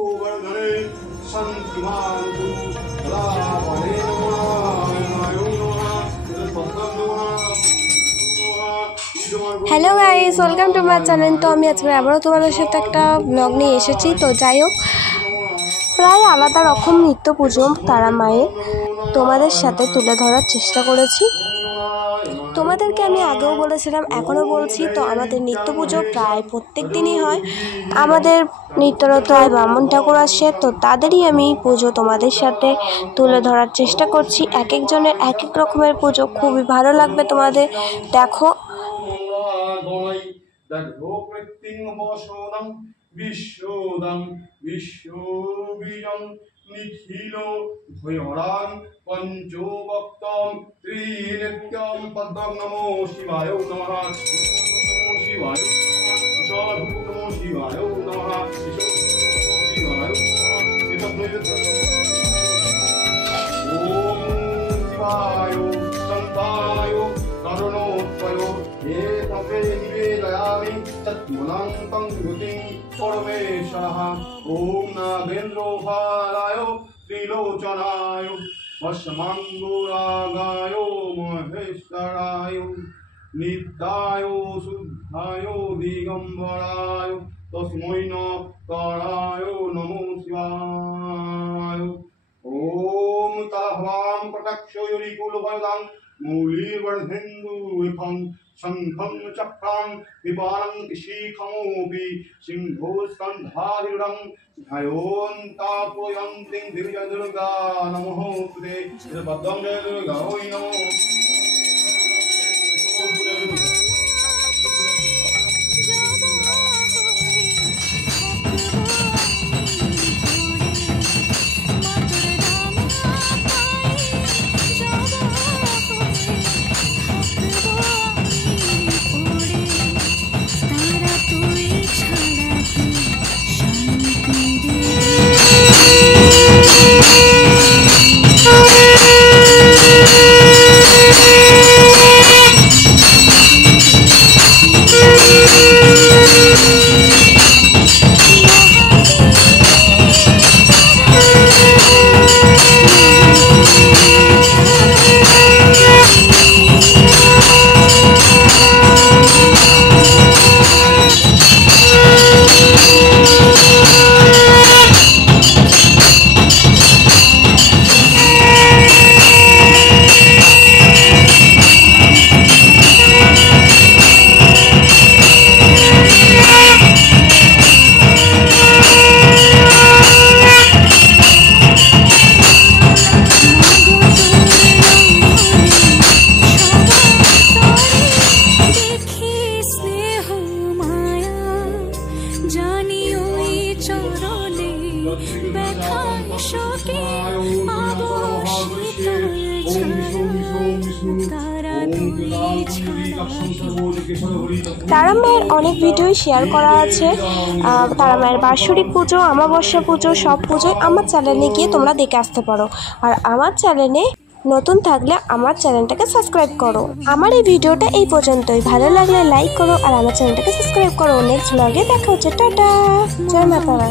Hello guys, welcome to my channel. तो আমি আজকে আবারও তোমাদের সাথে একটা ব্লগ নিয়ে এসেছি। তো যাই হোক, প্রায় আলাদা রকম নিত্য পুজো তারা মায়ের তোমাদের সাথে তুলে ধরার চেষ্টা করেছি। তোমাদেরকে আমি আগেও বলেছিলাম, এখনও বলছি, তো আমাদের নিত্য পুজো প্রায় প্রত্যেক দিনই হয়। আমাদের নিত্যরতায় ব্রাহ্মণ ঠাকুর আসে, তো তাদেরই আমি পুজো তোমাদের সাথে তুলে ধরার চেষ্টা করছি। এক একজনের এক এক রকমের পুজো, খুবই ভালো লাগবে তোমাদের। দেখো নিখিল ভয়রাং পঞ্চভক্তং ত্রিনিত্যং পদ্মং নমো শিবায় নমঃ নমো শিবায় নমো শিবায় নমঃ শিবায় ওম শিবায় সন্তায় করুণোৎপয় হে তপে নিবেদয়ামি তৎমূলং তং ভূতিং পরমেশ্বরঃ। ওম নাগেন্দ্রোহারায় ত্রিলোচনায় ভস্মাঙ্গুরাগায় মহেশ্বরায় নিত্যায় শুদ্ধায় দিগম্বরায় তস্मै নকারায় নমো শিবায়। ওম তালহ্বাং কটাক্ষয়ুরিকুলভয়দাং মূলীর্বর্ধেন্দুইফং শঙ্খং চক্রাং বিপালং শিখমোপি সিংহো স্কন্ধাধিরূঢ়ং ধ্যায়োন্তাপয়ন্তিং দিব্যা দুর্গা নমোস্তুতে। পদ্মং দুর্গা ওই নমো। তারা মায়ের অনেক ভিডিও শেয়ার করা আছে। তারা মায়ের বার্ষিক পুজো, অমাবস্যা পুজো, সব পুজোই আমার চ্যানেলে গিয়ে তোমরা দেখে আসতে পারো। আর আমার চ্যানেলে নতুন থাকলে আমার চ্যানেলটাকে সাবস্ক্রাইব করো। আমার এই ভিডিওটা এই পর্যন্তই। ভালো লাগলে লাইক করো আর আমার চ্যানেলটাকে সাবস্ক্রাইব করো। নেক্সট ব্লগে দেখা হচ্ছে। টাটা, জয় মা তারা।